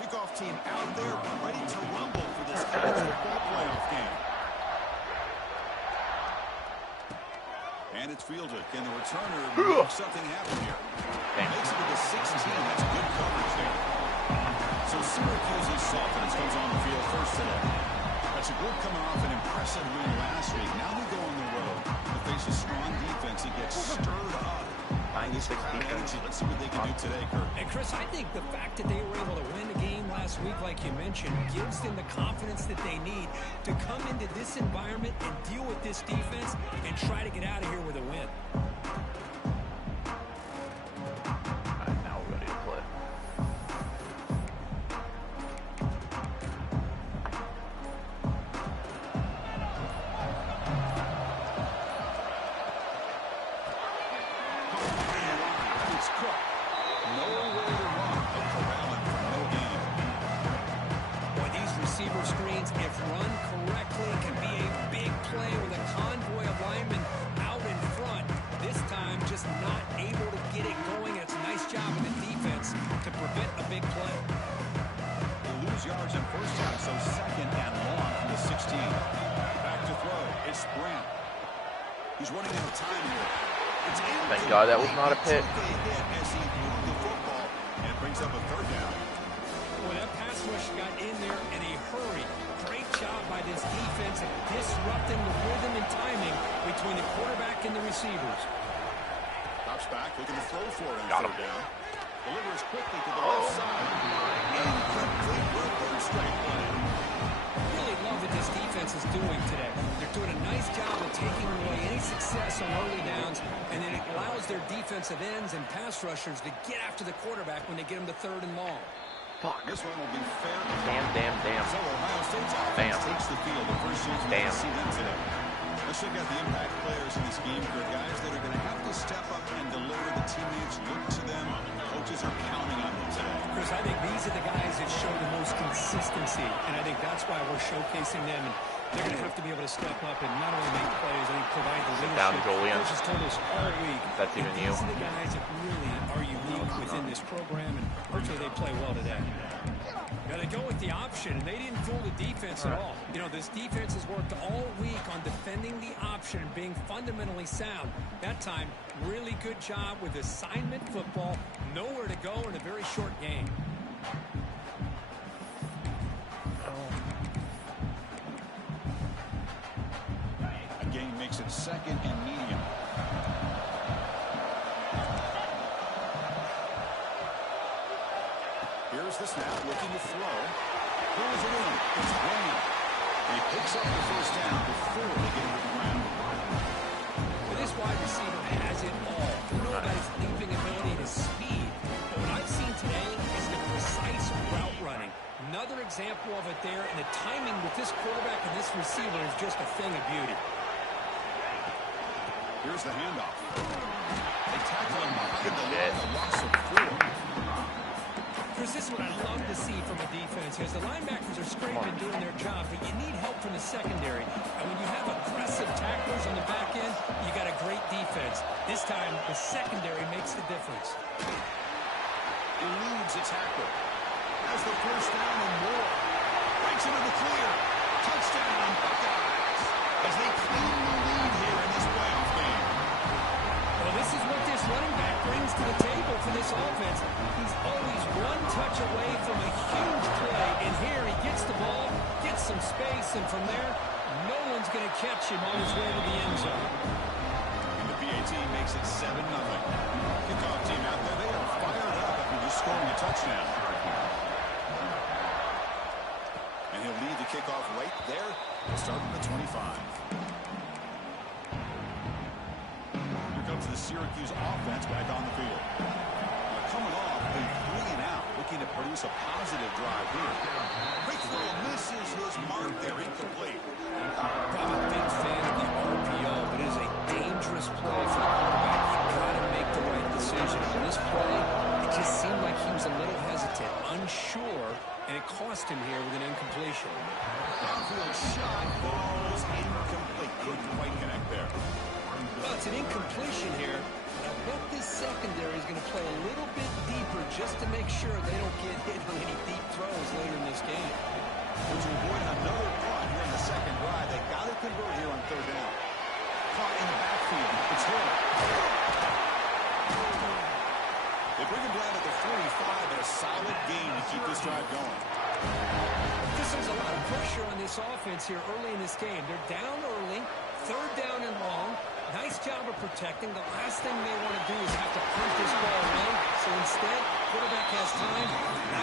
Kickoff team out there ready to rumble for this college football playoff game. And it's fielded. Can the returner make something happen here? Makes it to the 16. That's good coverage there. So Syracuse's offense comes on the field first today. That's a group coming off an impressive win last week. Now we go on the road to face a strong defense that gets stirred up. Let's see what they can do today, Kurt. And Chris, I think the fact that they were able to win the game last week, like you mentioned, gives them the confidence that they need to come into this environment and deal with this defense and try to get out of here with a win. I'm now ready to play. Screens, if run correctly, can be a big play with a convoy of linemen out in front. This time, just not able to get it going. It's a nice job of the defense to prevent a big play. They lose yards in first down, so second and long from the 16. Back to throw. It's Brand. He's running out of time here. Thank God that was not a pick. As he moved the football, and it brings up a third down. Well, that pass rush got in there in a hurry. Great job by this defense of disrupting the rhythm and timing between the quarterback and the receivers. Drops back, looking to throw for it on third down. Delivers quickly to the left side. Incomplete for a third straight play. Really love what this defense is doing today. They're doing a nice job of taking away any success on early downs, and then it allows their defensive ends and pass rushers to get after the quarterback when they get them to third and long. Fuck. This one will be fair. Damn. So Ohio State's offense takes the field. The first chance we can see them today. Let's check out the impact players in this game. For guys that are going to have to step up and deliver. The teammates look to them. Coaches are counting on them today. Chris, I think these are the guys that show the most consistency, and I think that's why we're showcasing them. And they're going to have to be able to step up and not only make plays, I think provide the leadership. Down, Julian. Coaches told us all week. That's even you. These are the guys that really are unique within this program, and hopefully they play well today. Yeah, they go with the option, and they didn't fool the defense at all. You know, this defense has worked all week on defending the option and being fundamentally sound. That time, really good job with assignment football. Nowhere to go in a very short game. Again, makes it second and medium. Here's the snap, looking to throw. Pulls it in. It's Wayne. And he picks up the first down before they get him to the ground. Well, this wide receiver has it all. You know about his leaping ability and his speed. But what I've seen today is the precise route running. Another example of it there, and the timing with this quarterback and this receiver is just a thing of beauty. Here's the handoff. They tackle him behind the line, a loss of 4. Chris, this is what I love to see from a defense, as the linebackers are scraping doing their job, but you need help from the secondary. And when you have aggressive tacklers on the back end, you got a great defense. This time, the secondary makes the difference. Eludes a tackle. Has the first down and more. Breaks into the clear. Touchdown, Buckeyes. As they claim the lead here in this playoff game. Well, this is what this running back brings to the table for this offense. He's always one touch away from a huge play, and here he gets the ball, gets some space, and from there, no one's going to catch him on his way to the end zone. And the PAT makes it 7-0. Kickoff team out there, they are fired up after just scoring a touchdown. And he'll lead the kickoff right there. We'll start from the 25. Here comes the Syracuse offense back on the field. Coming off a 3-and-out, looking to produce a positive drive here. Quick throw misses his mark there, incomplete. I'm a big fan of the RPO, but it is a dangerous play for the quarterback. You've got to make the right decision. On this play, it just seemed like he was a little hesitant, unsure, and it cost him here with an incompletion. Downfield shot falls incomplete. Couldn't quite connect there. Well, it's an incompletion here. I bet this secondary is going to play a little bit deeper just to make sure they don't get hit on any deep throws going. There's a lot of pressure on this offense here early in this game. They're down early, third down and long. Nice job of protecting. The last thing they want to do is have to punt this ball away. So instead, quarterback has time.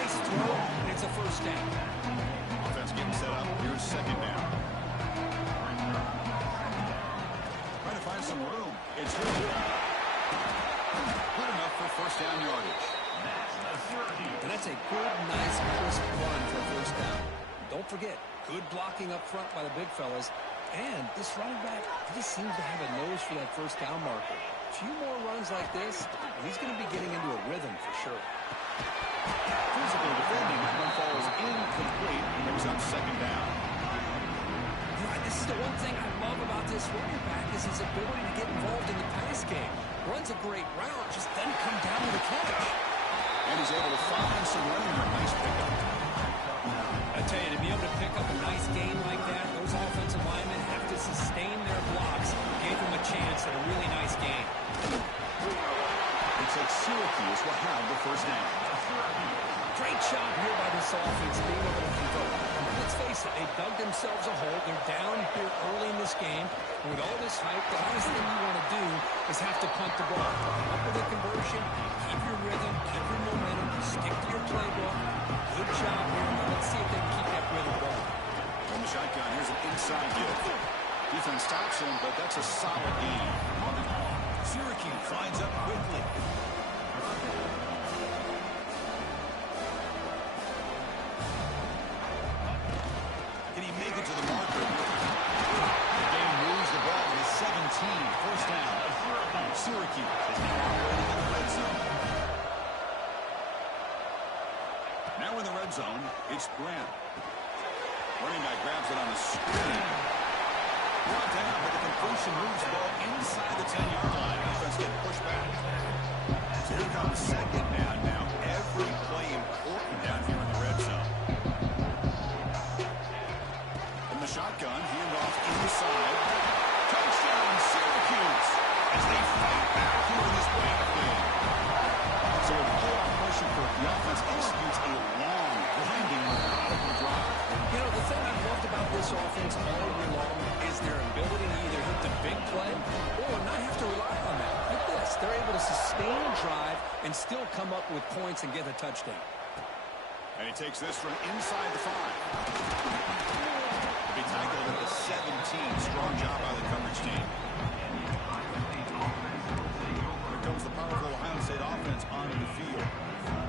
Nice throw, and it's a first down. Offense getting set up. Here's second down. Trying to find some room. It's good. Good enough for first down yardage. And that's a good, nice, crisp run for a first down. Don't forget, good blocking up front by the big fellas. And this running back, he just seems to have a nose for that first down marker. A few more runs like this, and he's going to be getting into a rhythm for sure. Physical defending. That one falls incomplete. Brings up second down. Right, this is the one thing I love about this running back is his ability to get involved in the pass game. Runs a great route, just doesn't come down with a catch. And he's able to find some running room. Nice pickup. I tell you, to be able to pick up a nice game like that, those offensive linemen have to sustain their blocks. Gave him a chance at a really nice game. Looks like Syracuse will have the first down. Great job here by this offense being able to convert. Let's face it, they dug themselves a hole. They're down here early in this game. And with all this hype, the last thing you want to do is have to punt the ball. Come up with a conversion, keep your rhythm, keep your momentum, stick to your playbook. Good job here. Now let's see if they can keep that rhythm going. From the shotgun, here's an inside hit. Defense stops him, but that's a solid gain. Syracuse finds up quickly. Can he make it to the marker? The game moves the ball to 17. First down. Syracuse is now operating in the red zone. Now in the red zone, it's Grant. Running back grabs it on the screen. Brought down, but the completion moves the ball inside the 10-yard line. Offense getting pushed back. So here comes second down now. Every play important down here in the red zone. From the shotgun, handoff inside. Touchdown, Syracuse, as they fight back here in this playoff game. So with playoff pressure for the offense executes a long, grinding, methodical drive. You know, the thing I've loved about this offense all year long is their ability to either hit the big play or not have to rely on that. Like this, they're able to sustain a drive and still come up with points and get a touchdown. And he takes this from inside the 5. He tackled at the 17. Strong job by the coverage team. Here comes the powerful Ohio State offense onto the field.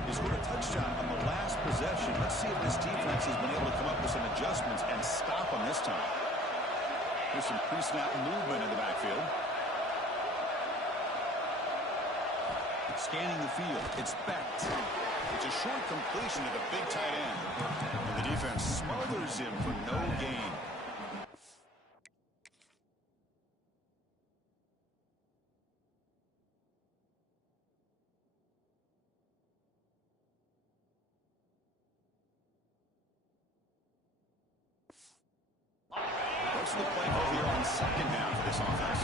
He scored a touchdown on the last possession. Let's see if this defense has been able to come up with some adjustments and stop them this time. There's some pre-snap movement in the backfield. Scanning the field. It's Becht. It's a short completion to the big tight end. And the defense smothers him for no gain. What's the play call here on second down for this offense?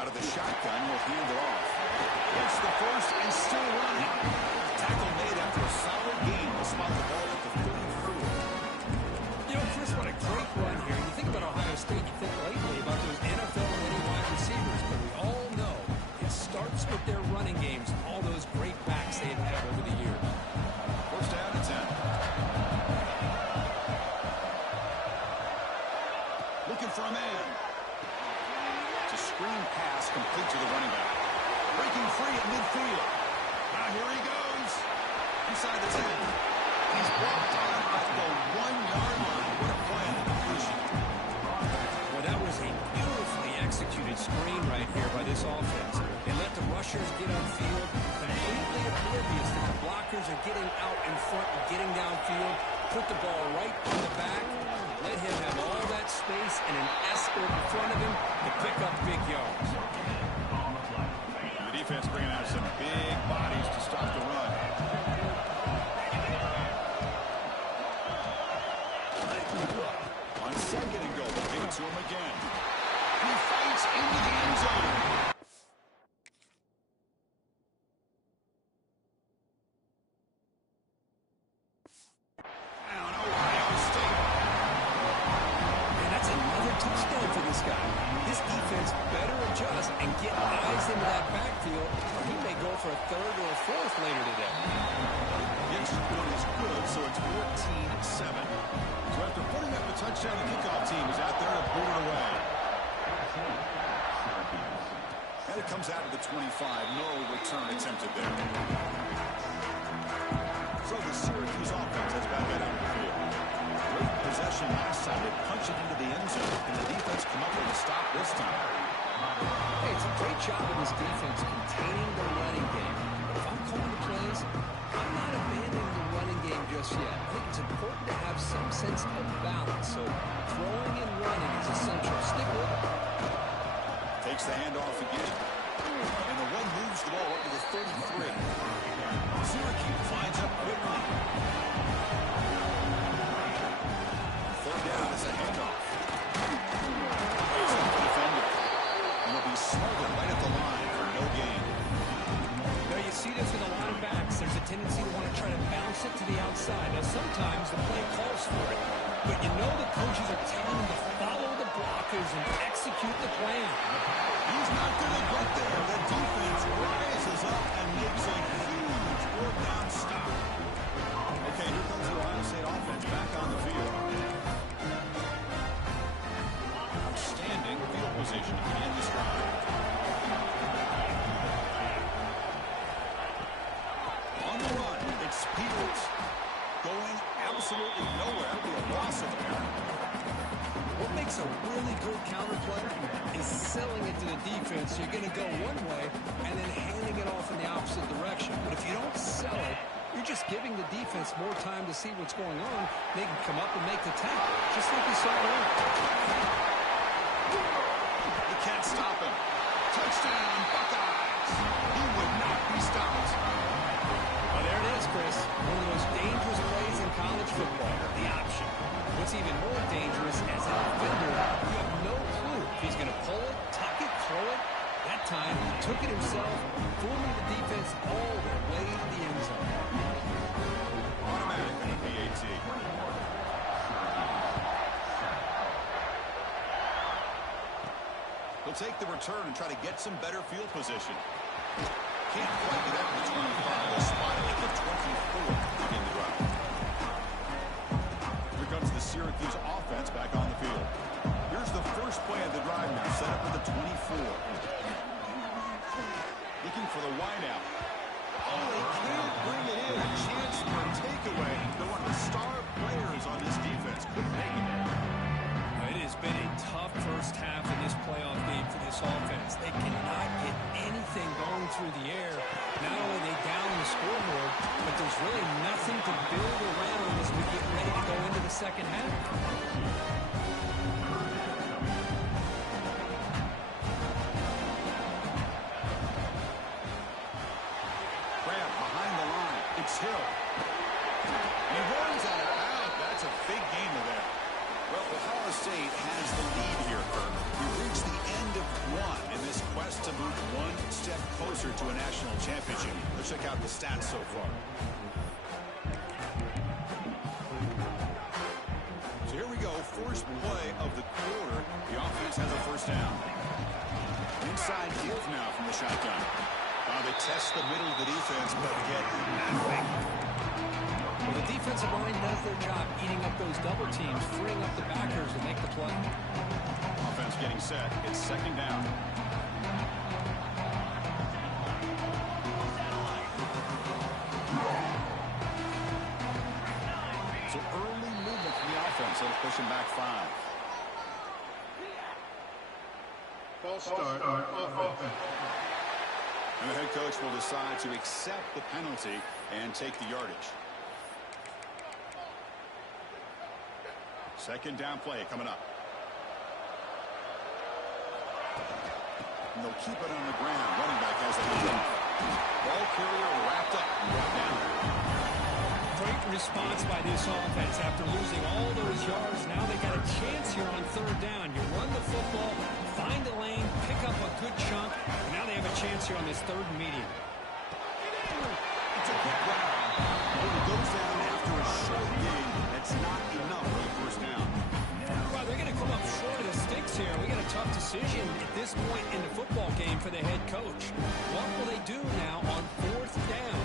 Out of the shotgun, will hand it off. It's the first and still running. Tackle made after a solid gain. Will spot the ball at the 34. You know, Chris, what a great run here. You think about Ohio State, you think lately about those NFL-ready wide receivers, but we all know it starts with their running games and all those great backs they've had over the years. First down and 10. Looking for a man. It's a screen pass complete to the running back. Breaking free at midfield. Here he goes. Inside the 10. He's brought down at the 1-yard line. What a play on the completion. Well, that was a beautifully executed screen right here by this offense. They let the rushers get on field, completely oblivious that the blockers are getting out in front and getting downfield. Put the ball right on the back. Let him have all that space and an escort in front of him to pick up big yards. The defense bringing out some big bodies to stop the run. On second and goal, they'll give it to him again. He fights into the end zone. touchdown for this guy. This defense better adjust and get eyes into that backfield, or he may go for a third or a fourth later today. The extra point is good, so it's 14-7. So after putting up the touchdown, the kickoff team is out there to boot it away. And it comes out of the 25. No return attempted there. So the Syracuse offense has back out on the field. Great possession last time. They punch it into the end zone. And the defense come up with a stop this time. Hey, it's a great job of this defense containing the running game. But if I'm calling the plays, I'm not abandoning the running game just yet. I think it's important to have some sense of balance. So throwing and running is essential. Stick with it. Takes the handoff again. And the one moves the ball up to the 33. Syracuse finds up quickly. Third down is a handoff. There's a defender. And he'll be smothered right at the line for no gain. Now you see this with a lot of backs. There's a tendency to want to try to bounce it to the outside. Now sometimes the play calls for it. But you know the coaches are telling them to follow the blockers and execute the plan. He's not going to get there. The defense rises up and makes a huge fourth down stop. Okay, here comes the Ohio State offense back on the field. Outstanding field position to begin this drive. On the run, it's Fields. Going absolutely nowhere. It'll be a loss of a pair. What makes a really good counter player is selling it to the defense. You're going to go one way and then handing it off in the opposite direction. But if you don't sell it, you're just giving the defense more time to see what's going on. They can come up and make the tackle, just like we saw earlier. You can't stop him. Touchdown, Buckeyes. He would not be stopped. Well, there it is, Chris. One of the most dangerous plays in college football, the option. What's even more dangerous as a defender, you have no clue if he's going to pull it, tuck it, throw it. That time, he took it himself, fooling the defense all the way to the end zone. Automatic on the PAT. He'll take the return and try to get some better field position. Can't quite get out to the 25. They'll spot it at the 24 to begin the drive. Here comes the Syracuse offense back on the field. Here's the first play of the drive now, set up at the 24. Looking for the wideout. Oh, they can't bring it in. A chance for a takeaway. They're one of the star players on this defense. Couldn't make it. It has been a tough first half in this playoff game for this offense. They cannot get anything going through the air. Not only are they down the scoreboard, but there's really nothing to build around as we get ready to go into the second half. Grab behind the line. It's Hill. And he runs out of bounds. That's a big gain there. Well, Ohio State has the lead here, Kirk. We've reached the end of one in this quest to move one step closer to a national championship. Let's check out the stats so far. So here we go. First play of the quarter. The offense has a first down. Inside give now from the shotgun. They test the middle of the defense, but get nothing. Well, the defensive line does their job eating up those double teams, freeing up the backers to make the play. Offense getting set. It's second down. So early movement from the offense. They'll push him back 5. False start of offense. And the head coach will decide to accept the penalty and take the yardage. Second down play coming up. And they'll keep it on the ground. Running back has the lead. Ball carrier wrapped up and brought down. Great response by this offense. After losing all those yards, now they got a chance here on third down. You run the football, find a lane, pick up a good chunk, and now they have a chance here on this third and medium. It's a quick route. It goes down after a short gain. That's not enough for the first down. Well, they're going to come up short of the stick tough decision at this point in the football game for the head coach. What will they do now on 4th down?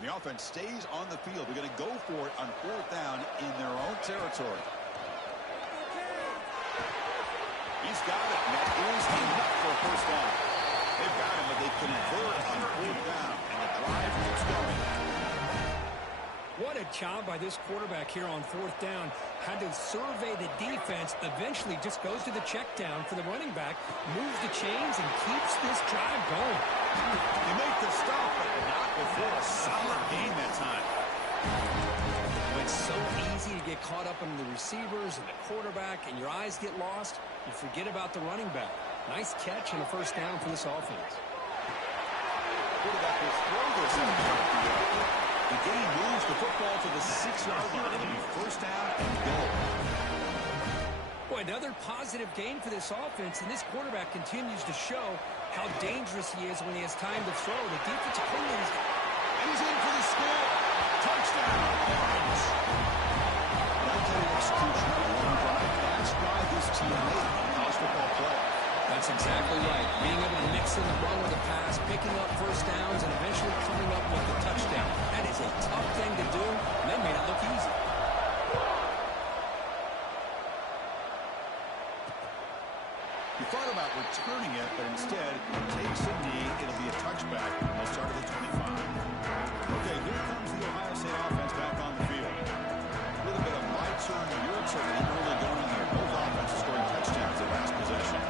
The offense stays on the field. They're going to go for it on 4th down in their own territory. He's got it, and that is enough for a first down. They've got him, but they convert on 4th down, and the drive keeps going. What a job by this quarterback here on 4th down. Had to survey the defense, eventually just goes to the check down for the running back, moves the chains, and keeps this drive going. They make the stop, but not before a solid gain that time. It's so easy to get caught up in the receivers and the quarterback, and your eyes get lost. You forget about the running back. Nice catch and a first down for this offense. Quarterback will throw this out there. The game moves the football to the 6-yard line. It'll be first down and goal. Boy, another positive gain for this offense, and this quarterback continues to show how dangerous he is when he has time to throw. The defensive coordinator, and he's in for the score. Touchdown, Orange. That's an execution of one drive. That's why this team made it in college football playoff. That's exactly right. Being able to mix in the run with the pass, picking up first downs, and eventually coming up with the touchdown. That is a tough thing to do, and they made it look easy. He thought about returning it, but instead takes a knee. It'll be a touchback. They'll start at the 25. Okay, here comes the Ohio State offense back on the field. A little bit of my turn, your turn, early going here. Both offenses scoring touchdowns at last possession.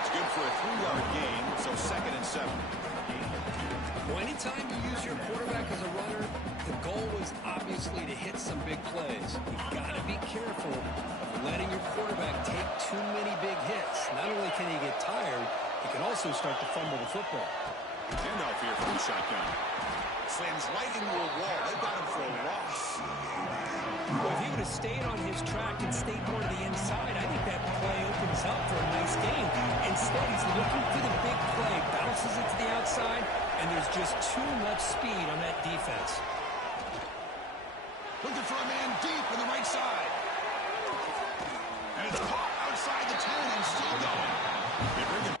It's good for a 3-yard gain, so 2nd and 7. Well, anytime you use your quarterback as a runner, the goal is obviously to hit some big plays. You've got to be careful of letting your quarterback take too many big hits. Not only can he get tired, he can also start to fumble the football. Handoff here from the shotgun. Slams right into a wall. They got him for a loss. Well, if he would have stayed on his track and stayed more to the inside, I think that play opens up for a nice game. Instead, he's looking for the big play, bounces it to the outside, and there's just too much speed on that defense. Looking for a man deep on the right side. And it's caught outside the 10 and still going. They bring him.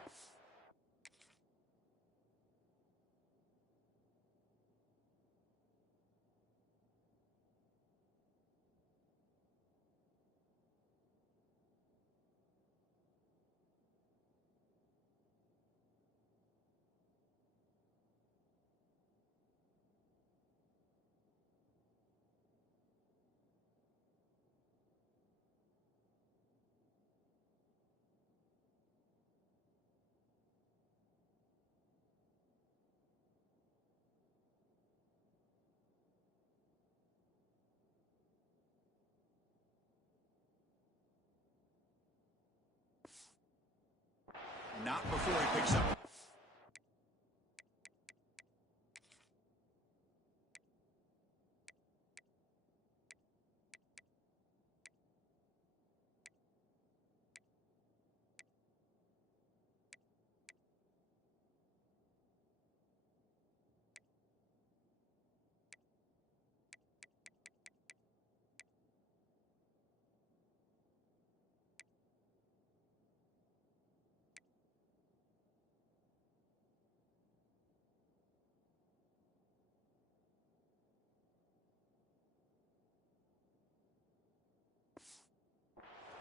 Not before he picks up.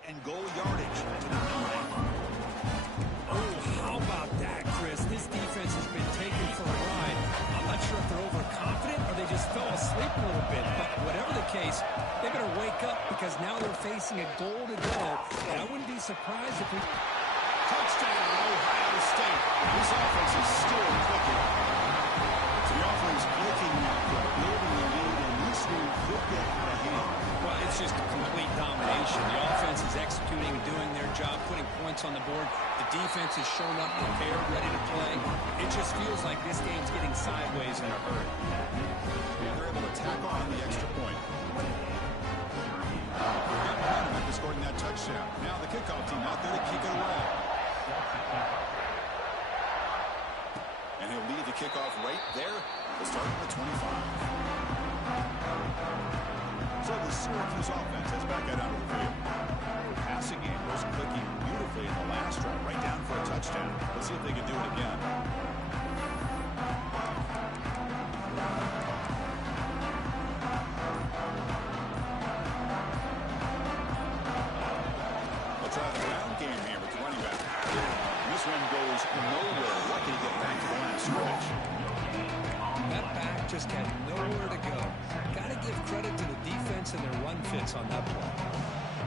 And goal yardage to the 9. Oh, how about that, Chris? This defense has been taken for a ride. I'm not sure if they're overconfident or they just fell asleep a little bit. But whatever the case, they better wake up because now they're facing a goal to go. And I wouldn't be surprised if we... Touchdown, Ohio State. This offense is still clicking. So the offense clicking now, building the lead, and this one could get out of hand. Well, it's just complete domination. The offense is executing and doing their job, putting points on the board. The defense has shown up prepared, ready to play. It just feels like this game's getting sideways in a hurry. And they're able to tack on the extra point. Got behind him after scoring that touchdown. Now the kickoff team out there to kick it away. And he'll lead the kickoff right there. We'll start at the 25. So the Syracuse offense has back out onto the field. Passing game was clicking beautifully in the last drive, right down for a touchdown. Let's see if they can do it again. Let's try the ground game here with the running back. And this one goes nowhere. Lucky to get back to the last stretch. That back just had nowhere to go. Got to give credit to the defense and their run fits on that play.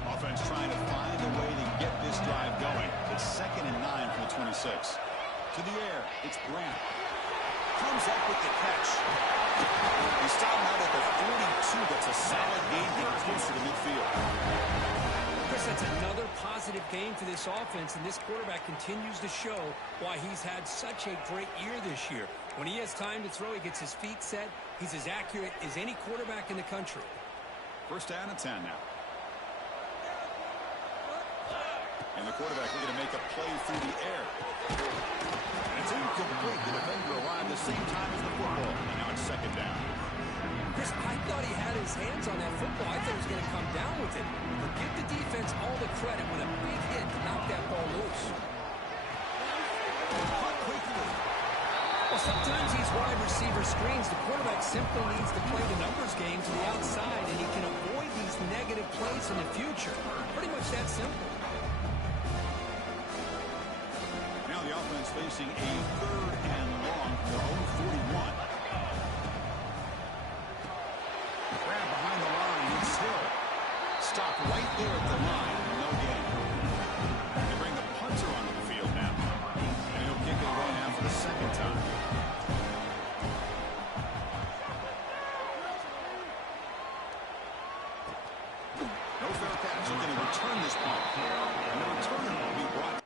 Offense trying to find a way to get this drive going. It's 2nd and 9 from the 26. To the air, it's Grant. Comes up with the catch. He's stopped out at the 42. That's a solid gain getting close to the midfield. Chris, that's another positive game for this offense, and this quarterback continues to show why he's had such a great year this year. When he has time to throw, he gets his feet set. He's as accurate as any quarterback in the country. First down and 10 now. And the quarterback looking to make a play through the air. And it's incomplete. The defender arrived the same time as the football. And now it's 2nd down. Chris, I thought he had his hands on that football. I thought he was going to come down with it. But give the defense all the credit when a big hit to knock that ball loose. Caught quickly. Well, sometimes these wide receiver screens, the quarterback simply needs to play the numbers game to the outside, and he can avoid these negative plays in the future. Pretty much that simple. Now the offense facing a 3rd and long from their own 41. Grab behind the line. It's Hill. Stop right there at the line. No gain. They bring the punter onto the field now. And he'll kick it away now for the 2nd time. No fair catch. They're going to return this punt. And the returner will be brought.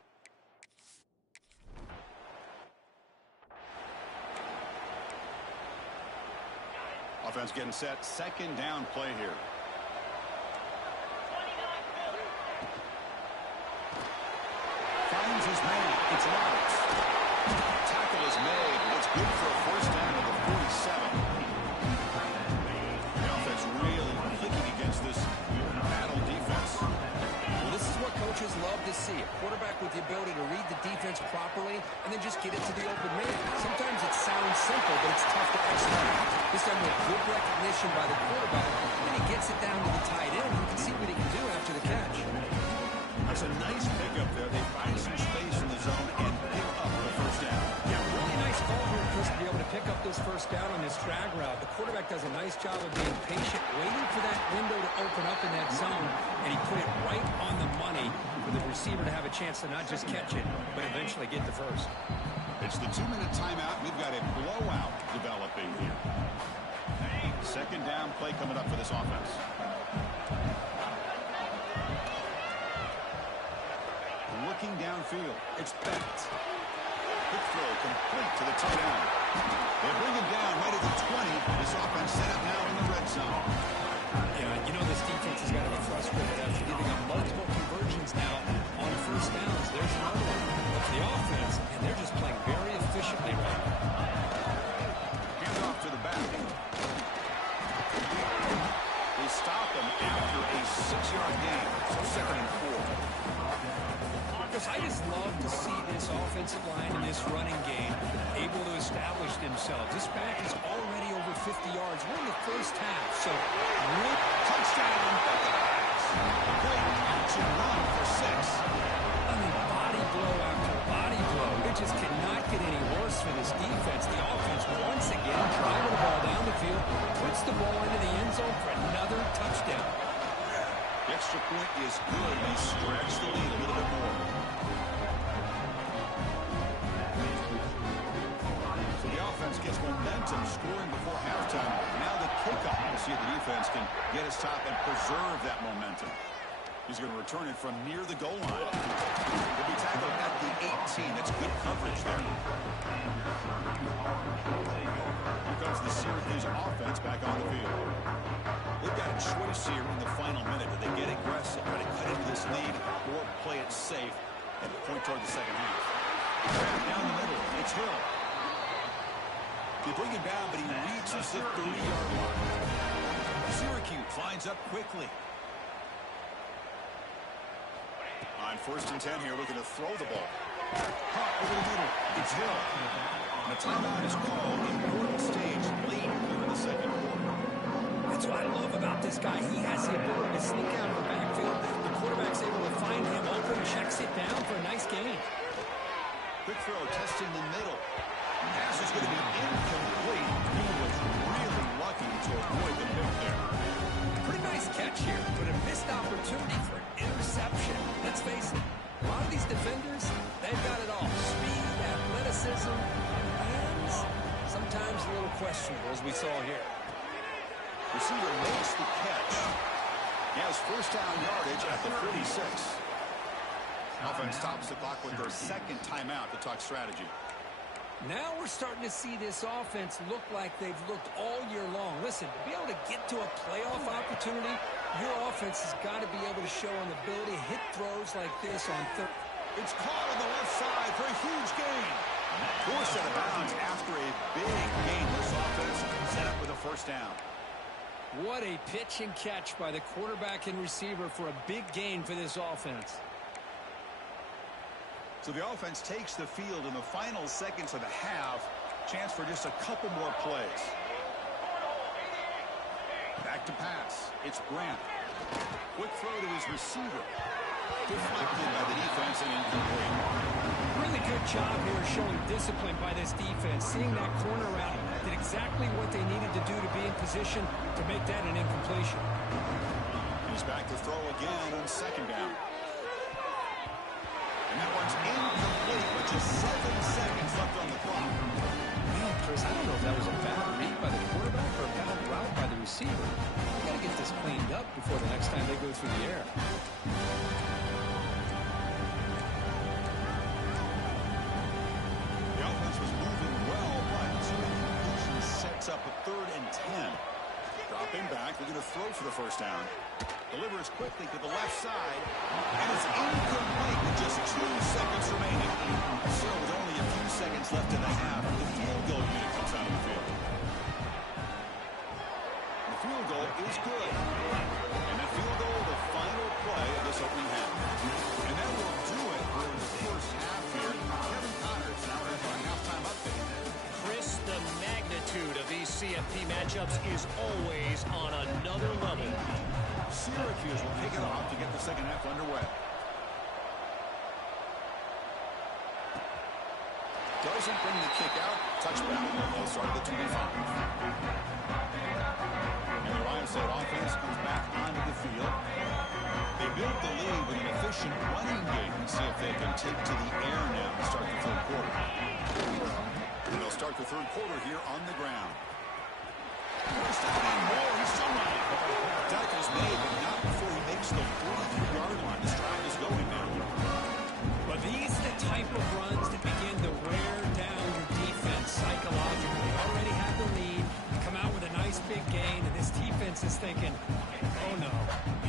Offense getting set. 2nd down play here. Finds his man. It's Roberts. Tackle is made. It's good for a 1st down at the 47. The offense really clicking against this battle defense. Well, this is what coaches love to see. A quarterback with the ability to read the defense properly and then just get it to the open man. Sometimes it sounds simple, but it's tough to execute. This time with good recognition by the quarterback, and he gets it down to the tight end. You can see what he can do after the catch. That's a nice pickup there. They find some space in the zone and pick up the 1st down. Yeah, really nice call here, Chris, to be able to pick up this 1st down on this drag route. The quarterback does a nice job of being patient, waiting for that window to open up in that zone, and he put it right on the money for the receiver to have a chance to not just catch it, but eventually get the 1st. It's the 2-minute timeout. We've got a blowout developing here. 2nd down play coming up for this offense. Looking downfield. It's Bennett. Quick throw complete to the tight end. They bring him down right at the 20. This offense set up now in the red zone. Yeah, you know this defense has got to be frustrated after giving up multiple conversions now on 1st downs. There's another one. But for the offense, and they're just playing very efficiently right now. Hand off to the back. They stop him after a 6-yard gain. So 2nd and 4. I just love to see this offensive line and this running game able to establish themselves. This back is already over 50 yards. We're in the 1st half, so touchdown. Great action run for 6. I mean, body blow after body blow. It just cannot get any worse for this defense. The offense once again driving the ball down the field, puts the ball into the end zone for another touchdown. The extra point is good. They stretch the lead a little bit more. So the offense gets momentum, scoring before halftime. Now the kickoff. We'll see if the defense can get his top and preserve that momentum. He's going to return it from near the goal line. He'll be tackled at the 18. That's good coverage there. Here comes the Syracuse offense back on the field. They've got choice here in the final minute. Do they get aggressive, try to cut into this lead, or play it safe and point toward the second half? Down the middle, it's Hill. They bring him down, but he reaches the 30-yard line. Syracuse lines up quickly. On 1st and 10 here, looking to throw the ball. Hot over the middle. It's Hill. And a timeout is called. Important stage late here in the second quarter. That's what I love about this guy. He has the ability to sneak out of the backfield. The quarterback's able to find him open, checks it down for a nice gain. Quick throw, testing the middle. Pass is going to be incomplete. He was really lucky to avoid the pick there. Pretty nice catch here, but a missed opportunity for an interception. Let's face it, a lot of these defenders, they've got it all. Speed, athleticism, and sometimes a little questionable, as we saw here. Receiver makes the catch. He has first down yardage at the 46. Offense stops the clock with their second timeout to talk strategy. Now we're starting to see this offense look like they've looked all year long. Listen, to be able to get to a playoff opportunity, your offense has got to be able to show an ability to hit throws like this on third. It's caught on the left side for a huge gain. Forced out of bounds after a big gain. This offense set up with a first down. What a pitch and catch by the quarterback and receiver for a big gain for this offense. So the offense takes the field in the final seconds of the half. Chance for just a couple more plays. Back to pass. It's Grant. Quick throw to his receiver. Deflected by the defense and incomplete. Really good job here showing discipline by this defense. Seeing that corner route, did exactly what they needed to do to be in position to make that an incompletion. He's back to throw again on second down. And that one's incomplete with just 7 seconds left on the clock. Man, Chris, I don't know if that was a bad read by the quarterback or a bad route by the receiver. We got to get this cleaned up before the next time they go through the air. The offense was moving well, but completion sets up a 3rd and 10. Dropping back, they're going to throw for the first down. Delivers quickly to the left side, and it's incomplete with just 2 seconds remaining. So with only a few seconds left in the half, the field goal unit comes out of the field. The field goal is good. And the field goal, the final play of this opening half. And that will do it for the first half here. Kevin Connors now has our halftime update. Chris, the magnitude of these CFP matchups is always on another level. Syracuse will kick it off to get the second half underway. Doesn't bring the kick out. Touchback. They'll start at the 25. And the Ohio State offense comes back onto the field. They build the lead with an efficient running game and see if they can take to the air now to start the third quarter. And they'll start the third quarter here on the ground. First down and more. He's still running. Tackle's made, but not before he makes the 43-yard line. This drive is going now. But these are the type of runs that begin to wear down your defense psychologically. Already have the lead, come out with a nice big gain, and this defense is thinking, oh no,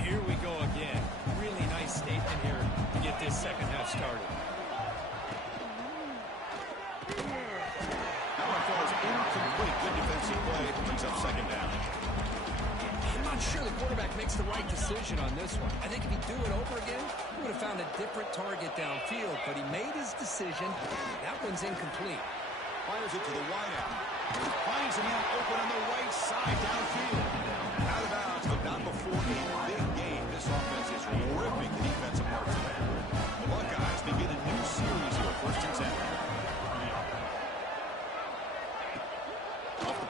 here we go again. Really nice statement here to get this second half started. Incomplete. Good defensive play. Brings up second down. I'm not sure the quarterback makes the right decision on this one. I think if he'd do it over again, he would have found a different target downfield, but he made his decision. That one's incomplete. Fires it to the wideout. Finds a man open on the right side downfield. Out of bounds, but not before a big game. This offense is ripping the defense apart today. The Buckeyes begin a new series here. 1st and 10.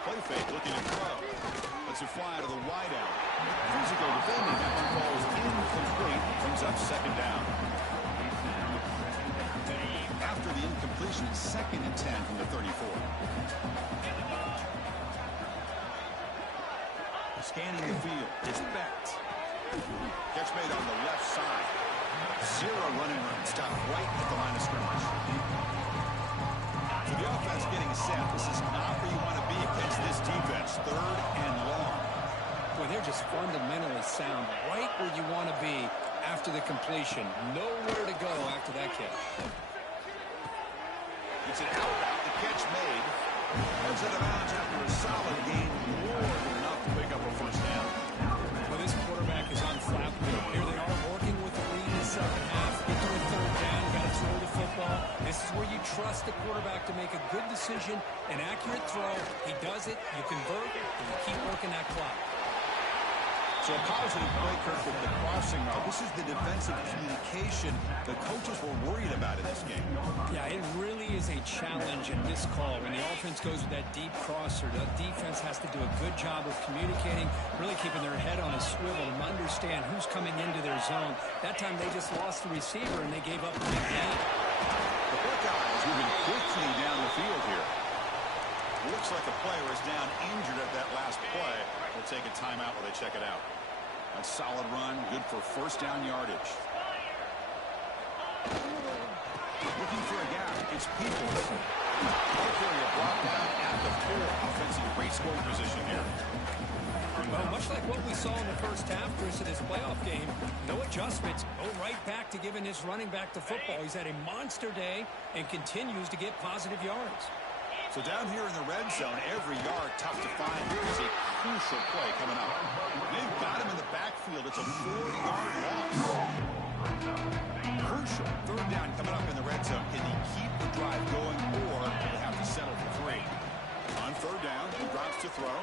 Play fake, looking to throw. Lets it fly to the wideout. Physical defending. That one ball is incomplete. Brings up second down. After the incompletion, 2nd and 10 from the 34. Scanning the field. It's Becht. Catch made on the left side. 0 running room. Stopped right at the line of scrimmage. So the offense getting set. This is not where you want to be against this defense. 3rd and long. Well, they're just fundamentally sound, right where you want to be after the completion. Nowhere to go after that catch. It's an out route. The catch made. Heads out of bounds after a solid gain. More than enough to pick up a first down. Well, this quarterback is unflappable. Here they are working with the lead in the second half. Get to a third down. Got to throw the football. This is where you trust the quarterback to make a good decision, an accurate throw. He does it. You convert, and you keep working that clock. So a positive play, Kirk, with the crossing route. This is the defensive communication the coaches were worried about in this game. Yeah, it really is a challenge in this call. When the offense goes with that deep crosser, the defense has to do a good job of communicating, really keeping their head on a swivel and understand who's coming into their zone. That time they just lost the receiver and they gave up a big game. The Buckeyes moving quickly down the field here. It looks like a player is down injured at that last play. We'll take a timeout while they check it out. A solid run, good for first down yardage. Looking for a gap. It's Peoples. Ball carrier brought down at the 4. Offensive great scoring position here. Well, much like what we saw in the first half, Chris, of this playoff game, no adjustments. Go right back to giving his running back the football. He's had a monster day and continues to get positive yards. So down here in the red zone, every yard tough to find. Here is a crucial play coming up. They've got him in the backfield. It's a 4-yard loss. Crucial. Third down coming up in the red zone. Can he keep the drive going, or do they have to settle for 3? On third down, he drops to throw.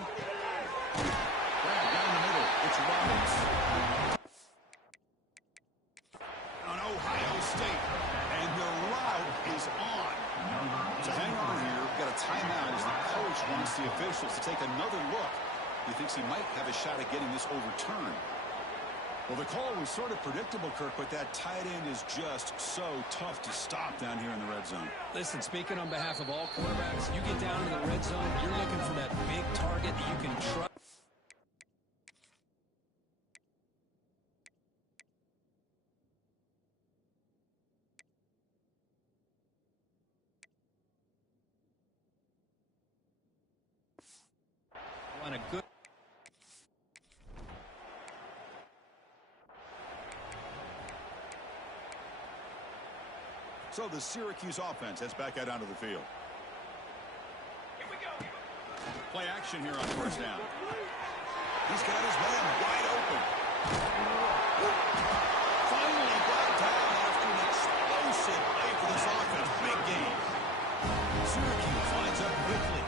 Grab down the middle. It's Roberts. On Ohio State. And the route is on. So hang on here. We've got a timeout as the coach wants the officials to take another look. He thinks he might have a shot at getting this overturned. Well, the call was sort of predictable, Kirk, but that tight end is just so tough to stop down here in the red zone. Listen, speaking on behalf of all quarterbacks, you get down in the red zone, you're looking for that big target that you can trust. On a good So the Syracuse offense heads back out onto the field. Here we go. Play action here on first down. He's got his man wide open. Finally brought down after an explosive play for this offense. Big game. Syracuse lines up quickly.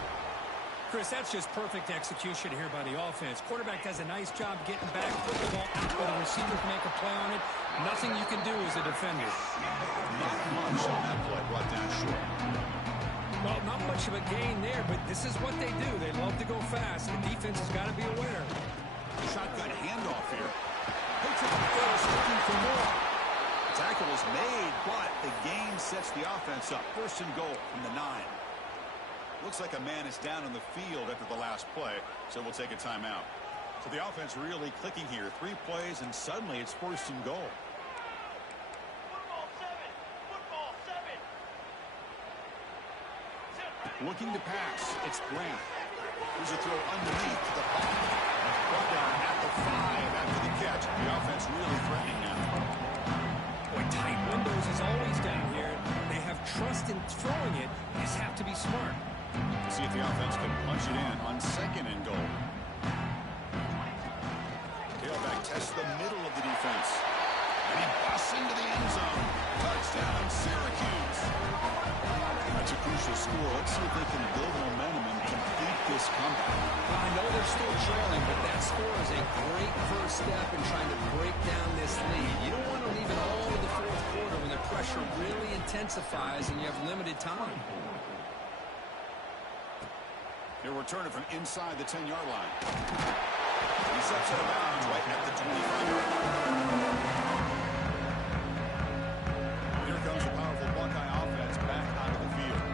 Chris, that's just perfect execution here by the offense. Quarterback does a nice job getting back, put the ball out where the receiver can make a play on it. Nothing you can do as a defender. Not much on that play, brought down short. Well, not much of a gain there, but this is what they do. They love to go fast. The defense has got to be aware. Shotgun handoff here. Takes it to the first, looking for more. Tackle is made, but the gain sets the offense up. First and goal from the 9. Looks like a man is down on the field after the last play, so we'll take a timeout. So the offense really clicking here. 3 plays, and suddenly it's first and goal. Looking to pass. It's Grant. Here's a throw underneath to the back. Brought down at the 5 after the catch. The offense really threatening now. Boy, tight windows is always down here. They have trust in throwing it. You just have to be smart. See if the offense can punch it in on second and goal. Tailback tests the middle of the defense. And he busts into the end zone. Touchdown, Syracuse. That's a crucial score. Let's see if they can build momentum and complete this comeback. Well, I know they're still trailing, but that score is a great first step in trying to break down this lead. You don't want to leave it all to the fourth quarter when the pressure really intensifies and you have limited time. They're returning from inside the 10-yard line. He steps out of bounds right at the 25-yard line. Here comes the powerful Buckeye offense back onto the field.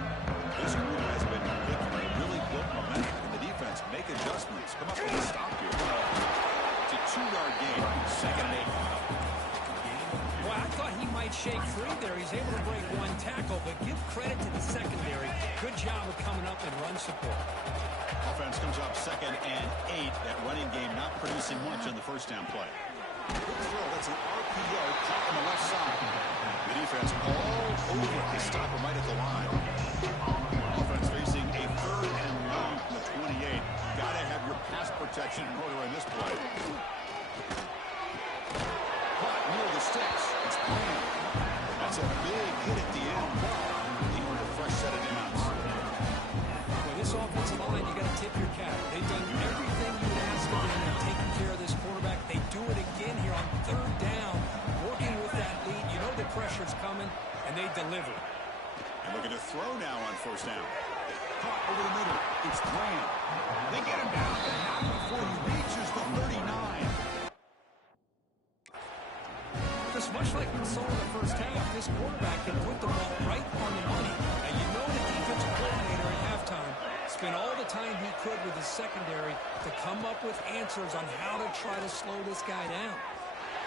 This group has been clicking, really built momentum, and the defense make adjustments. Come up with a stop here. It's a 2-yard gain. Second and 8. Well, I thought he might shake free there. He's able to break 1 tackle, but give credit to the secondary. Good job of coming up and run support. Offense comes up up 2nd and 8. That running game not producing much on the first down play. Good throw. That's an RPO caught on the left side. The defense all over it to stop him right at the line. Offense facing a 3rd and long from the 28. Got to have your pass protection in order in this play. Caught near the sticks. It's Graham. That's a big hit at the end. He earned a fresh set of downs. Well, this offensive line, you got to tip your cap. They've done everything you would ask of them in taking care of this quarterback. They do it again here on 3rd down, working with that lead. You know the pressure's coming, and they deliver. And looking to throw now on 1st down. Caught over the middle. It's Graham. They get him down to half before he reaches the 39. Just much like we saw in the first half, this quarterback can put the ball right on the money. And you know the defensive coordinator at halftime spent all the time he could with his secondary to come up with answers on how to try to slow this guy down.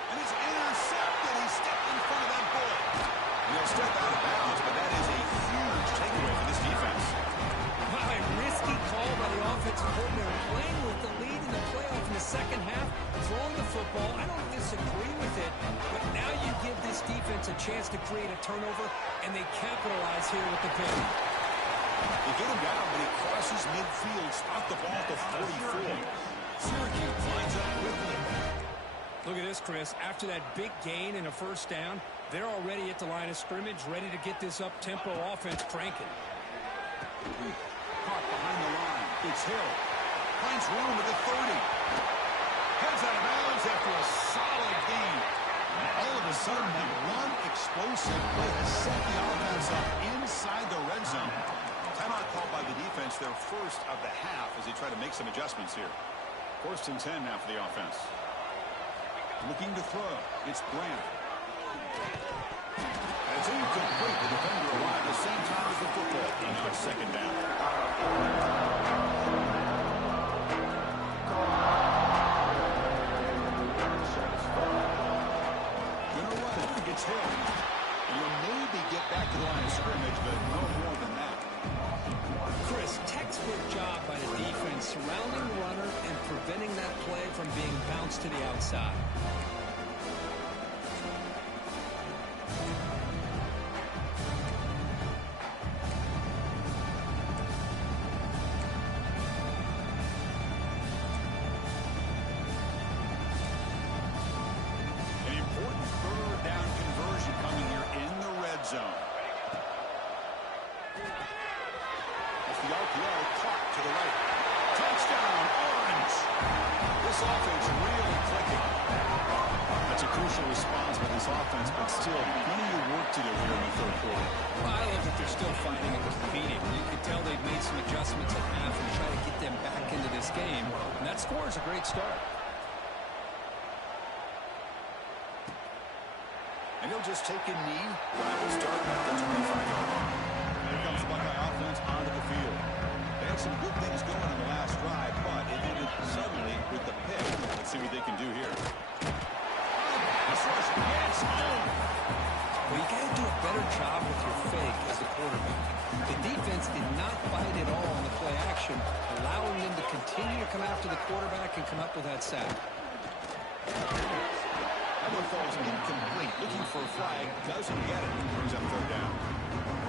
And it's intercepted. He stepped in front of that bullet. He'll step out of bounds, but that is a huge takeaway for this defense. Wow, a risky call by the offensive coordinator, playing with the lead in the playoff in the second half, throwing the football. I don't disagree with it, but now you give this defense a chance to create a turnover, and they capitalize here with the pick. They get him down, but he crosses midfield, spot the ball at the 44. Syracuse lines up quickly. Look at this, Chris. After that big gain and a 1st down, they're already at the line of scrimmage, ready to get this up-tempo offense cranking. Caught behind the line. It's Hill. Finds room at the 30. Heads out of bounds after a solid gain. All of a sudden, that one explosive play has set the offense up inside the red zone. Timeout called by the defense, their first of the half, as they try to make some adjustments here. 1st and 10 now for the offense. Looking to throw. It's Grant. It's incomplete. The defender arrived at the same time as the football. And now it's 2nd down. Gonna run it. It's Hill. And you'll maybe get back to the line of scrimmage, but no more than that. Chris, textbook job by the defense, surrounding the runner and preventing that play from being bounced to the outside. An important 3rd down conversion coming here in the red zone. The RPO caught to the right. Touchdown, Orange! This offense really clicking. That's a crucial response by this offense, but still plenty of work to do here in the 3rd quarter. Well, I love that they're still fighting and competing. You can tell they've made some adjustments at half and try to get them back into this game. And that score is a great start. And he'll just take a knee. Drive will start at the 25-yard line. Here comes the Buckeye offense onto the field. They had some good things going on the last drive, but it ended suddenly with the pick. Let's see what they can do here. Well, you got to do a better job with your fake as a quarterback. The defense did not fight at all on the play action, allowing them to continue to come after the quarterback and come up with that sack. That one falls incomplete. Looking for a flag. Doesn't get it. Brings up 3rd down.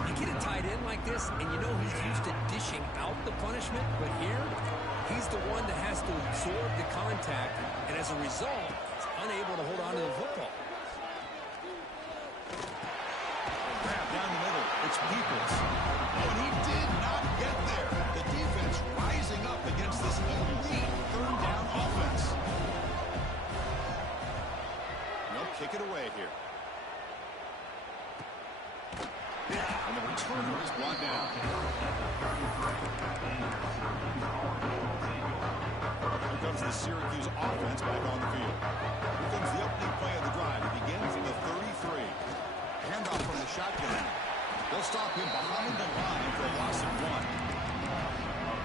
You get a tight end like this, and you know he's used to dishing out the punishment, but here, he's the one that has to absorb the contact, and as a result, he's unable to hold on to the football. Grab down the middle. It's Peoples. Oh, and he did not get there. The defense rising up against this elite 3rd down offense. They'll kick it away here. And the returner is brought down. Here comes the Syracuse offense back on the field. Here comes the opening play of the drive. It begins from the 33. Handoff from the shotgun. They'll stop him behind the line for a loss of 1.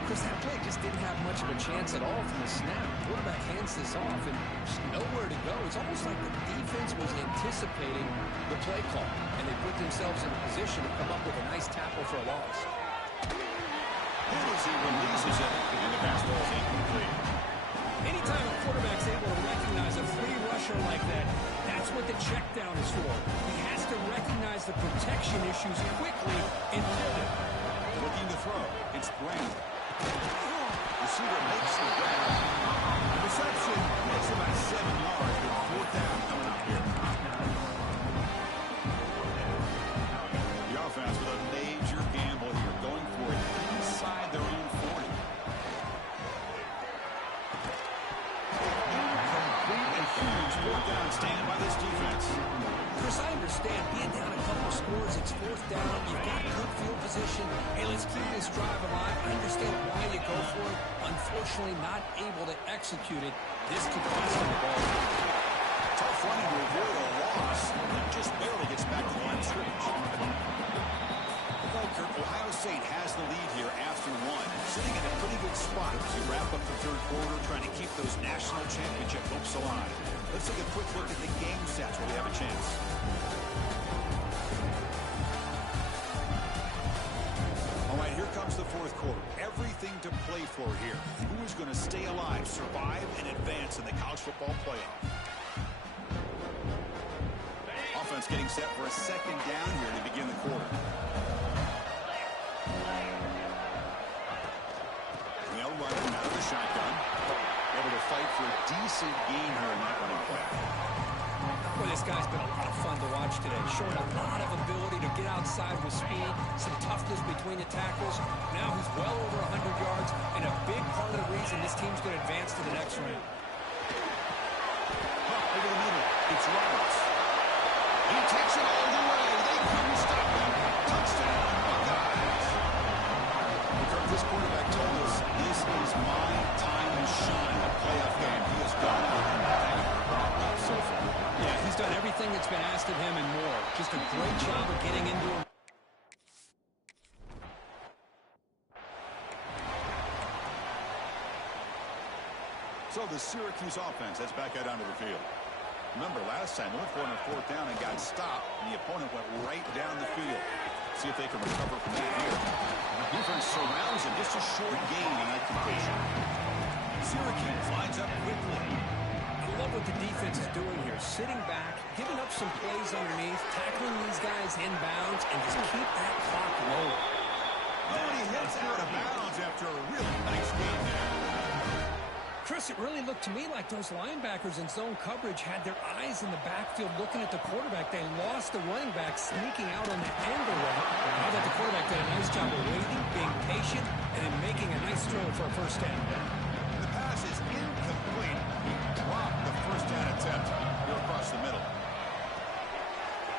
Chris, that play just didn't have much of a chance at all from the snap. Quarterback hands this off, and there's nowhere to go. It's almost like the defense was anticipating the play call, and they put themselves in a position to come up with a nice tackle for a loss. Here is he released misses it, and the pass ball is incomplete. Anytime a quarterback's able to recognize a free rusher like that, that's what the check down is for. He has to recognize the protection issues quickly and pivot. Looking to throw. It's Grant. Receiver makes the grab. The reception makes about 7 yards, but 4th down coming up here. The offense with a major gamble here, going for it inside their own 40. Incomplete and huge 4th down stand by this defense. Chris, I understand being down a couple of scores, it's 4th down, you've got good field position. Hey, let's keep this drive alive. I understand why you go for it. Unfortunately, not able to execute it. This could cost them the ball. Tough running to avoid a loss. And just barely gets back to the line of scrimmage. Kurt, Ohio State has the lead here after 1. Sitting in a pretty good spot as we wrap up the 3rd quarter, trying to keep those national championship hopes alive. Let's take a quick look at the game stats where we have a chance. All right, here comes the 4th quarter. Everything to play for here. Who is going to stay alive, survive, and advance in the college football playoff? Offense getting set for a 2nd down here to begin the quarter. Well, running out of the shotgun. Able to fight for a decent gain here in that running play. Boy, this guy's been a lot of fun to watch today. Showing a lot of ability to get outside with speed, some toughness between the tackles. Now he's well over 100 yards, and a big part of the reason this team's going to advance to the next round. Over the middle, it's Roberts. He takes it all the way. They couldn't stop him. Touchdown, Buckeyes. Kirk, this quarterback told us this is my time to shine. A playoff game. He has gone out and brought up so far. Yeah, he's done everything that's been asked of him and more. Just a great job of getting into him. So the Syracuse offense heads back out onto the field. Remember, last time they went for it on 4th down and got stopped, and the opponent went right down the field. See if they can recover from that here. Defense surrounds him. Just a short gain on that completion. Syracuse lines up quickly. I love what the defense is doing here. Sitting back, giving up some plays underneath, tackling these guys inbounds, and just keep that clock low. Oh, and he hits out of bounds after a really nice game there. Chris, it really looked to me like those linebackers in zone coverage had their eyes in the backfield looking at the quarterback. They lost the running back sneaking out on the angle route. Now that the quarterback did a nice job of waiting, being patient, and then making a nice throw for a 1st down. The pass is incomplete. He dropped the 1st down attempt here across the middle.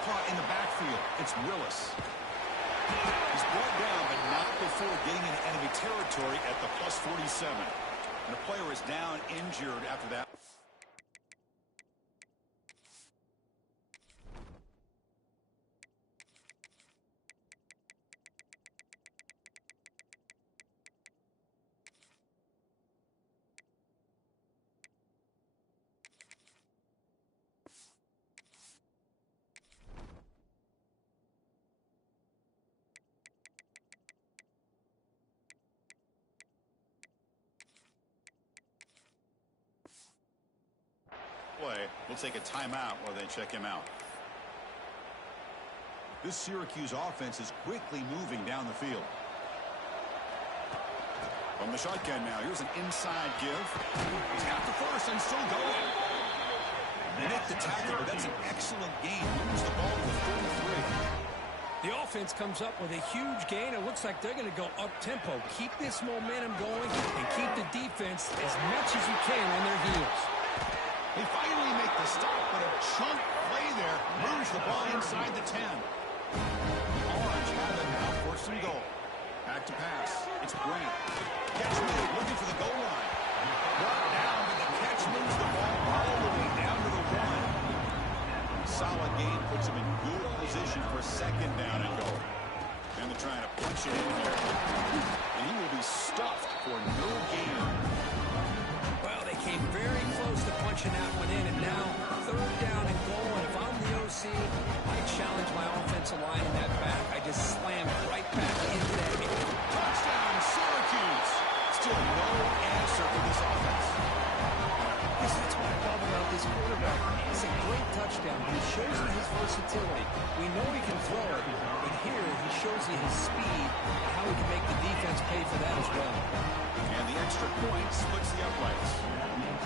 Caught in the backfield. It's Willis. He's brought down, but not before getting into enemy territory at the +47. And the player is down injured after that. We'll take a timeout while they check him out. This Syracuse offense is quickly moving down the field. From the shotgun now, here's an inside give. He's got the 1st and still going. They make the tackle, but that's an excellent gain. Moves the ball to the 43. The offense comes up with a huge gain. It looks like they're going to go up-tempo. Keep this momentum going and keep the defense as much as you can on their heels. They finally make the stop, but a chunk play there moves the ball inside the 10. Orange have it now, 1st and goal. Back to pass. It's Grant. Catch made, looking for the goal line. Brought down, but the catch moves the ball all the way down to the 1. Solid gain puts him in good position for 2nd down and goal. And they're trying to punch it in here. And he will be stuffed for no gain. Well, they came very close to punching that one in, and now 3rd down and goal. And if I'm the OC, I challenge my offensive line in that back. I just slam it right back into that game. Touchdown, Syracuse. speed, how he can make the defense pay for that as well. And the extra point splits the uprights.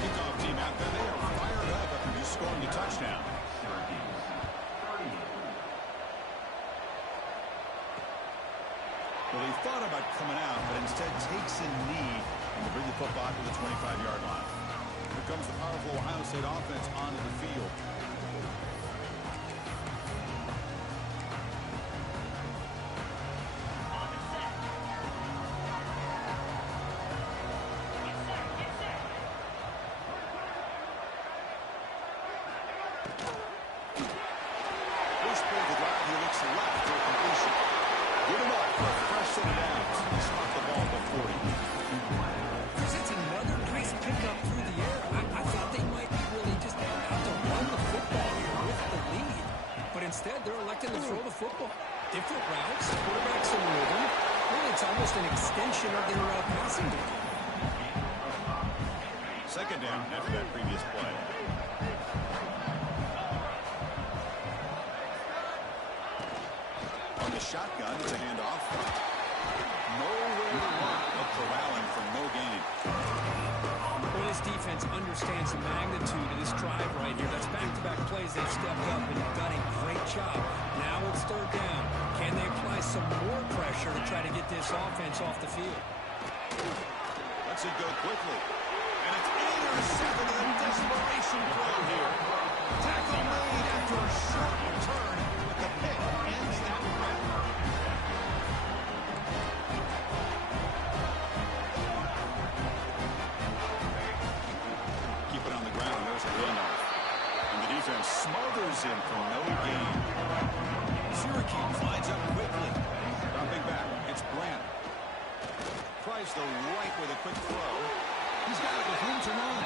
Kickoff team out there, they are fired up after just scoring a touchdown. Well, he thought about coming out, but instead takes a knee to bring the football to the 25-yard line. Here comes the powerful Ohio State offense onto the field. First play of the drive, he looks left for a completion. Good enough for a fresh set of downs. He stopped the ball at the 40. Chris, it's another nice pickup through the air. I thought they might really just have to run the football here with the lead. But instead, they're electing to throw the football. Different routes, quarterbacks in rhythm. Really, it's almost an extension of their passing game. Second down after that previous play. On the shotgun, it's a handoff. Nowhere to run, but corralling for no gain. Well, this defense understands the magnitude of this drive right here. That's back-to-back plays. They've stepped up and done a great job. Now it's third down. Can they apply some more pressure to try to get this offense off the field? Lets it go quickly. And it's intercepted in a desperation throw here. Tackle made after a short return, but the pick ends that run. Keep it on the ground. There's a handoff. And the defense smothers him for no gain. Syracuse lines up quickly. Dropping back. It's Brandt. Tries the right with a quick throw. He's got it with room to run.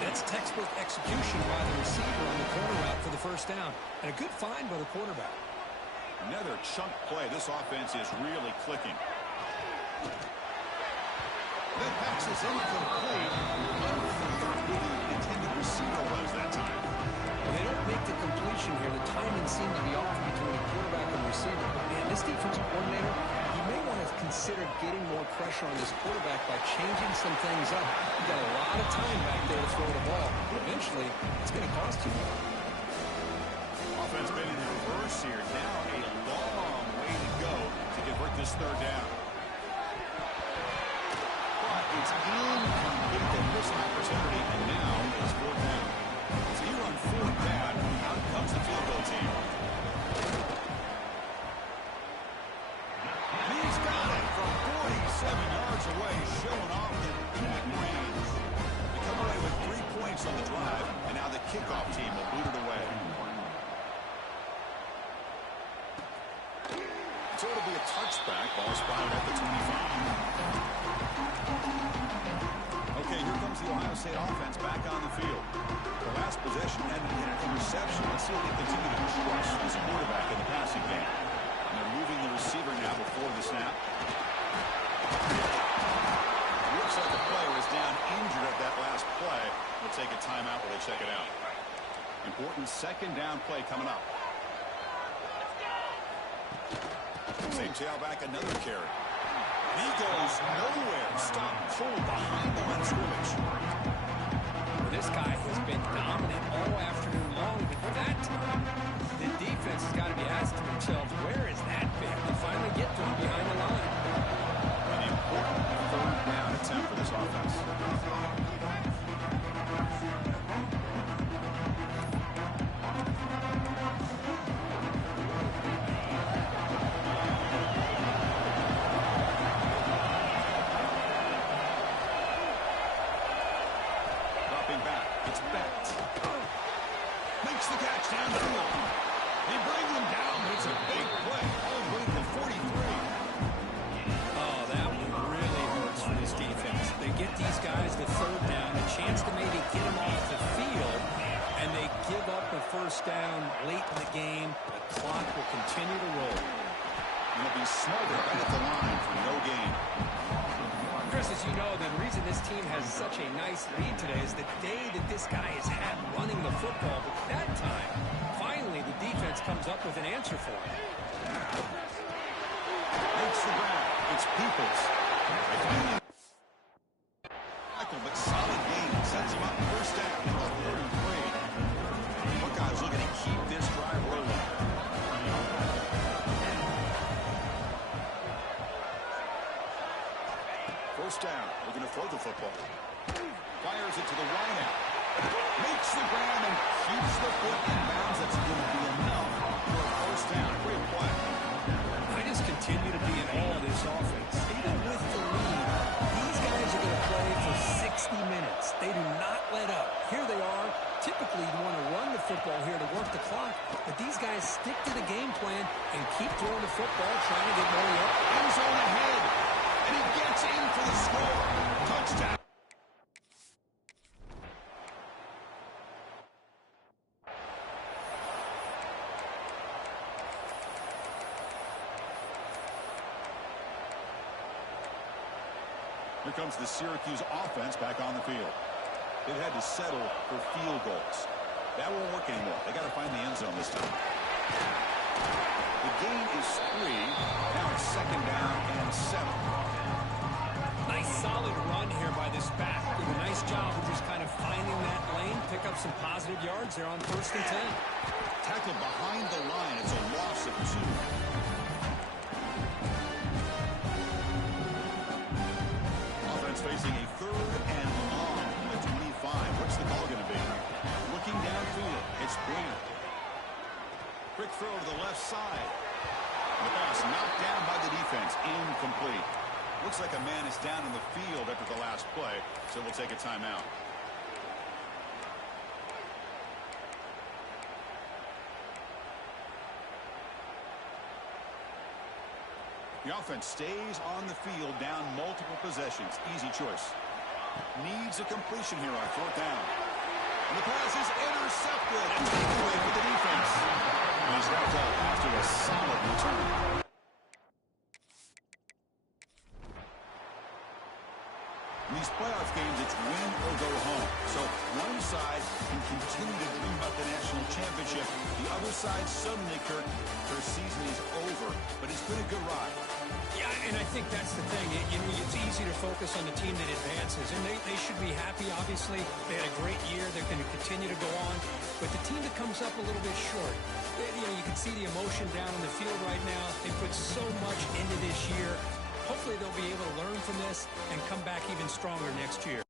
That's textbook execution by the receiver on the corner route for the first down. And a good find by the quarterback. Another chunk play. This offense is really clicking. That pass is incomplete. Who the intended receiver was that time. Well, they don't make the completion here. The timing seemed to be off between the quarterback and the receiver. And this defensive coordinator, he may want to consider getting more pressure on this quarterback by changing some things up. You've got a lot of time back there to throw the ball. Eventually, it's going to cost you. Offense been in reverse here. Now a long way to go to convert this third down. But it's incomplete. They miss an opportunity, and now it's fourth down. So you run fourth down, out comes the field goal team. And he's got it from 47 yards away, showing off the deep range. They come away with 3 points on the drive, and now the kickoff team will boot it away. So it'll be a touchback. Ball spotted at the 25. Okay, here comes the Ohio State offense back on the field. The last possession ended in an interception. Let's see if they continue to trust this quarterback in the passing game. And they're moving the receiver now before the snap. Looks like the player is down injured at that last play. We'll take a timeout while they check it out. Important second down play coming up. Same tailback, another carry. He goes nowhere. Stop pull behind the line of scrimmage. Well, this guy has been dominant all afternoon long, but that time, the defense has got to be asking themselves, where is that been? They finally get to him behind the line. An important third down attempt for this offense. Makes the catch downfield. They bring him down, but it's a big play. All the way to the 43. Oh, that one really hurts for this defense. They get these guys the third down, a chance to maybe get them off the field, and they give up a first down late in the game. The clock will continue to roll. And they'll be smothered right at the line for no gain. Chris, as you know, the reason this team has such a nice lead today is the day that this guy has had running the football. But that time, finally, the defense comes up with an answer for him. the ground. It's Peoples. But solid gain sets him up first down in the 3rd and 3. Buckeyes looking to keep this drive rolling. First down, looking to throw the football. Fires it to the wideout. Makes the grab and keeps the foot in bounds. That's going to be enough for a first down. Great play. I just continue to be in awe of this offense. Even with the lead, these guys are going to play for 60 minutes. They do not let up. Here they are. Typically, you want to run the football here to work the clock, but these guys stick to the game plan and keep throwing the football, trying to get more yards. End zone ahead, and he gets in for the score. Touchdown. Here comes the Syracuse offense back on the field. They've had to settle for field goals. That won't work anymore. They got to find the end zone this time. The gain is 3. Now it's 2nd down and 7. Nice solid run here by this back. Did a nice job of just kind of finding that lane, pick up some positive yards there on 1st and 10. Tackled behind the line. It's a loss of 2. Facing a 3rd and long from the 25. What's the call going to be? Looking downfield. It's Green. Quick throw to the left side. The pass knocked down by the defense. Incomplete. Looks like a man is down in the field after the last play, so we'll take a timeout. The offense stays on the field, down multiple possessions. Easy choice. Needs a completion here on 4th down. And the pass is intercepted and taken away for the defense. And he's wrapped up after a solid return. In these playoff games, it's win or go home. So one side can continue to dream about the national championship. The other side suddenly, Kirk, their season is over. But it's been a good ride. Yeah, and I think that's the thing. It's easy to focus on the team that advances, and they should be happy, obviously. They had a great year. They're going to continue to go on. But the team that comes up a little bit short, you can see the emotion down on the field right now. They put so much into this year. Hopefully they'll be able to learn from this and come back even stronger next year.